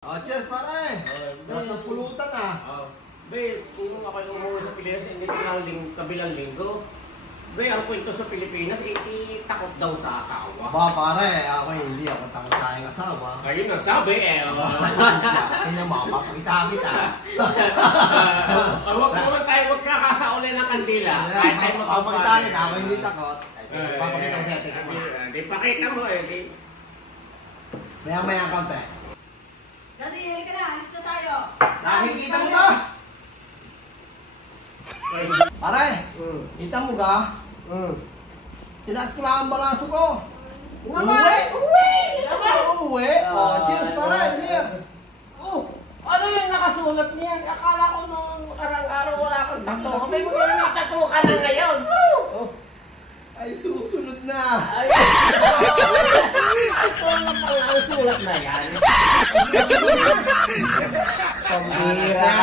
Oh, cheers pare! Sarap ng pulutan ah! Be, kung ako umuwi sa Pilipinas, hindi ko kabilang linggo. Be, ang kwento sa Pilipinas, takot daw sa asawa. Ba pare, ako hindi ako takot sa aking asawa. Ayun ang sabi eh. Kaya mapapakita kita. Huwag kakasaulin ng kandila. Kahit mapapakita kita, ako hindi takot. Papakita ko sa tingin mo. Di pakita mo eh. Maya-maya kaunti. Daddy, halika na. Alis na tayo. Nakikita mo ka? Pare, kita mo ka? Tinaas ko lang ang balaso ko. Uwi! Oh, cheers pare, cheers! Ano yung nakasulat niyan? Akala ko nung araw wala kang tattoo. May mga tattoo ka na ngayon. Ay, susunod na! Ang sulat na yan. Pambira!